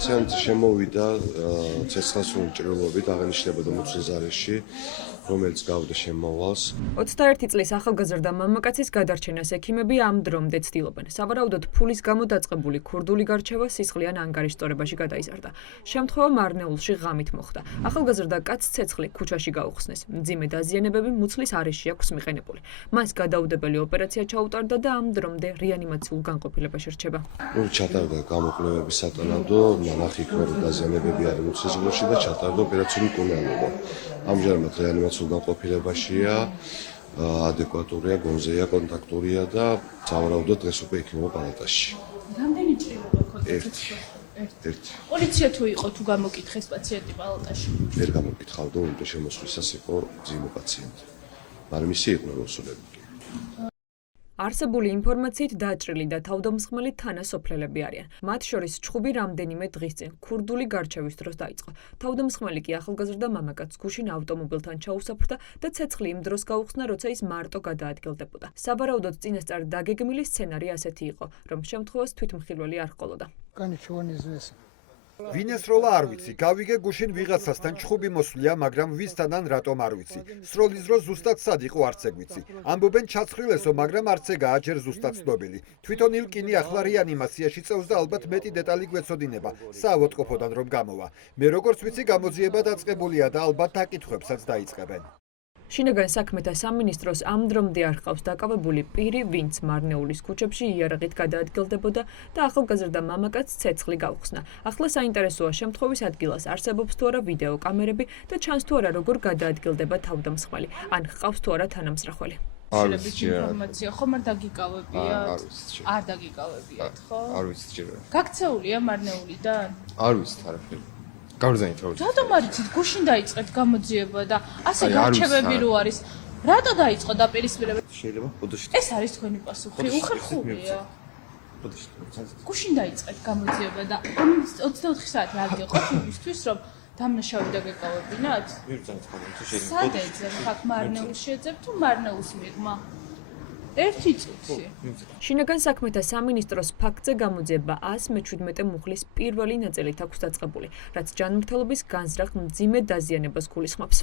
პაციენტი შემოვიდა ცეცხლსრული ჭრილობით აღნიშნებოდა მუცლის ზარეში, რომელიც გავდა შემოვალს. 21 წლის ახალგაზრდა მამაკაცის გადარჩენას ექიმები ამ დრომდე ცდილობენ. სავარაუდოდ ფულის გამო დაწყებული ქურდული გარჩევა სისხლიან ანგარიშტორებაში გადაიზარდა. შემთხვევა მარნეულში ღამით მოხდა. ახალგაზრდა კაცს ცეცხლი ქუჩაში გაუხსნეს. მძიმე დაზიანებები მუცლის არეში აქვს მიყენებული. მას გადაუდებელი ოპერაცია ჩაუტარდა და ამ დრომდე რეანიმაციულ განყოფილებაში რჩება. ჩატარდა გამოკვლევების სატანადო, ნახი იქნა რომ დაზიანებები არის მუცლის ღრუში და ჩატარდა ოპერაციული კუნელობა. ამჟამად რეანიმაციულ განყოფილებაშია, ადეკვატურია, გონზეა, კონტაქტურია და სავარაუდოდ დღეს უკვე იქნება პალატაში. რამდენი ჭრილობა ქონდა? ერთი. პოლიცია თუ იყო თუ გამოკითხეს პაციენტი პალატაში? ვერ გამოკითხავდა, უნდა შემოსვლისას იყო მძიმე პაციენტი. მაგრამ მისი იყო მოსულები. არსებული ინფორმაციით დაჭრილი და თავდამსხმელი თანასოფლელები არიან. მათ შორის ჩხუბი რამდენიმე დღის წინ ქურდული გარჩევის დროს დაიწყო. თავდამსხმელი კი ახალგაზრდა მამაკაცს გუშინ ავტომობილთან ჩაუსაფრდა და ცეცხლი იმ დროს გაუხსნა, როცა ის მარტო გადაადგილდებოდა. სავარაუდოდ წინასწარ დაგეგმილი სცენარი ასეთი იყო, რომ შემთხვევას თვითმხილველი არ ჰყოლოდა. ვინ ესროლა არ ვიცი, გავიგე გუშინ ვიღაცასთან ჩხუბი მოსვლია, მაგრამ ვისთან ან რატომ არ ვიცი. სროლის დრო ზუსტად სად იყო არც ეგ ვიცი. ამბობენ ჩაცხრილესო, მაგრამ არც ეგაა ჯერ ზუსტად ცნობილი. თვითონ ილკინი ახლა რეანიმაციაში წევს და ალბათ მეტი დეტალი გვეცოდინება. საავადმყოფოდან რომ გამოვა. მე როგორც ვიცი, გამოძიება დაწყებულია და ალბათ დაკითხვებსაც დაიწყებენ. შინაგან საქმეთა სამინისტროს ამ დრომდე არ ჰყავს დაკავებული პირი, ვინც მარნეულის ქუჩებში იარაღით გადაადგილდებოდა და ახალგაზრდა მამაკაცს ცეცხლი გაუხსნა. ახლა საინტერესოა შემთხვევის ადგილას არსებობს თუ არა ვიდეო კამერები და ჩანს თუ არა როგორ გადაადგილდება თავდამსხმელი, ან ჰყავს თუ არა თანამსწრაფელი. ინფორმაცია ხომ არ დაგიკავებიათ? არ დაგიკავებიათ, ხო? არ ვიცი ჯერა. გაქცეულია მარნეულიდან? არ ვიცით არაფერი. გავზენით რა ვიცი. რატომ არ იცით გუშინ დაიწყეთ გამოძიება და ასე გარჩევები რო არის? რატო დაიწყო დაპირისპირება? შეიძლება ბოდოში. ეს არის თქვენი პასუხი, უხერხულია. ბოდოში. გუშინ დაიწყეთ გამოძიება და 24 საათი არ გეყოთ იმისთვის რომ დამნაშავე დაგეკავებინათ? ვირძანთ ხომ შეიძლება. სად ეძებ აქ მარნეულს შეძებ თუ მარნეულს მიღმა? ერთი წუთი. შინაგან საქმეთა სამინისტროს ფაქტზე გამოძიება 117 მუხლის პირველი ნაწილით აქვს დაწყებული, რაც ჯანმრთელობის განზრახ მძიმე დაზიანებას გულისხმობს.